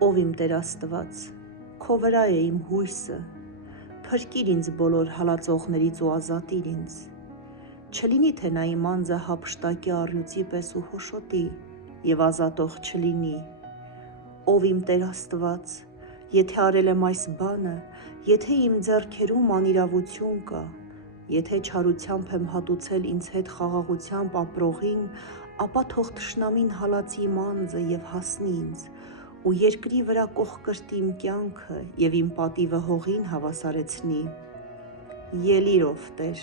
Ով իմ Տեր Աստված, քո վրա է իմ հույսը, փրկիր ինձ բոլոր հալածողներից ու ազատիր ինձ։ Չլինի թե նա իմ անձը հափշտակի առյուծի պես ու հոշոտի և ազատող չլինի։ Ով իմ Տեր Աստված, եթե արել եմ այս բանը, եթե իմ ձեռքերում անիրավություն կա, եթե չարությամբ եմ հատուցել ինձ հետ խաղաղությամբ ապրողին, ապա թող թշնամին հալածի իմ անձը և հասնի ինձ, ու երկրի վրա կոխկրտի իմ կյանքը և իմ պատիվը հողին հավասարեցնի։ Ելիր ով Տեր,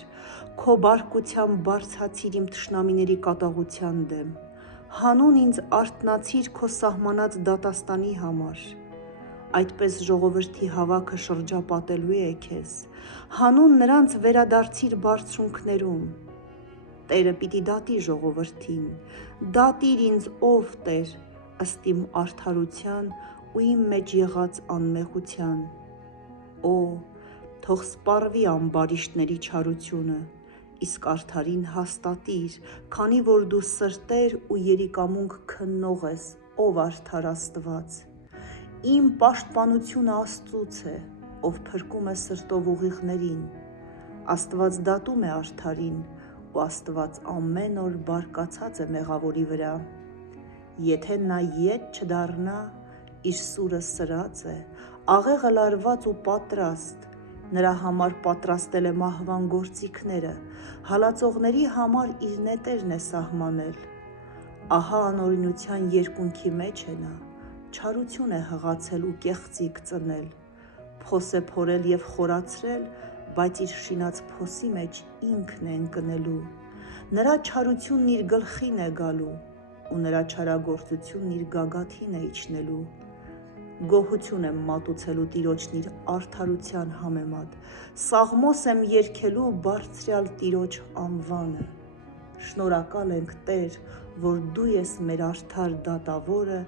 քո բարկությամբ բարձրացիր իմ թշնամիների կատաղության դեմ, հանուն ինձ արթնացիր քո սահմանած դատաստանի համար։ Այդպես ժողովրդի հավաքը շրջապատելու է քեզ, հանուն նրանց վերադարձիր բարձունքներում։ Տերը պիտի դատի ժողովրդին, դատիր ինձ ով Տեր, ըստ իմ արդարության ու իմ մեջ եղած անմեղության։ Օ, թող սպառվի ամբարիշտների չարությունը, իսկ արդարին հաստատիր, քանի որ դու սրտեր ու երիկամունք քննող ես, ով արդար Աստված։ Իմ պաշտպանությունը Աստծուց է, ով փրկում է սրտով ուղիղներին։ Աստված դատում է արդարին, ու Աստված ամեն օր բարկացած է մեղավորի վրա։ Եթե նա ետ չդառնա, իր սուրը սրած է, աղեղը լարված ու պատրաստ, նրա համար պատրաստել է մահվան գործիքները, հալածողների համար իր նետերն է սահմանել։ Ահա անօրինության երկունքի մեջ է նա, չարություն է հղացել ու կեղծիք ծնել, փոս է փորել և խորացրել, բայց իր շինած փոսի մեջ ինքն է ընկնելու։ Նրա չարությունն իր գլխին է գալու, ու նրա չարագործությունն իր գագաթին է իջնելու։ Գոհություն եմ մատուցելու Տիրոջն իր արդարության համեմատ, սաղմոս եմ երգելու Բարձրյալ Տիրոջ անվանը։ Շնորհակալ ենք Տեր, որ դու ես մեր արդար դատավորը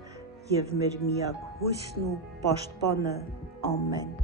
և մեր միակ հույսն ու պաշտպանը։ Ամեն։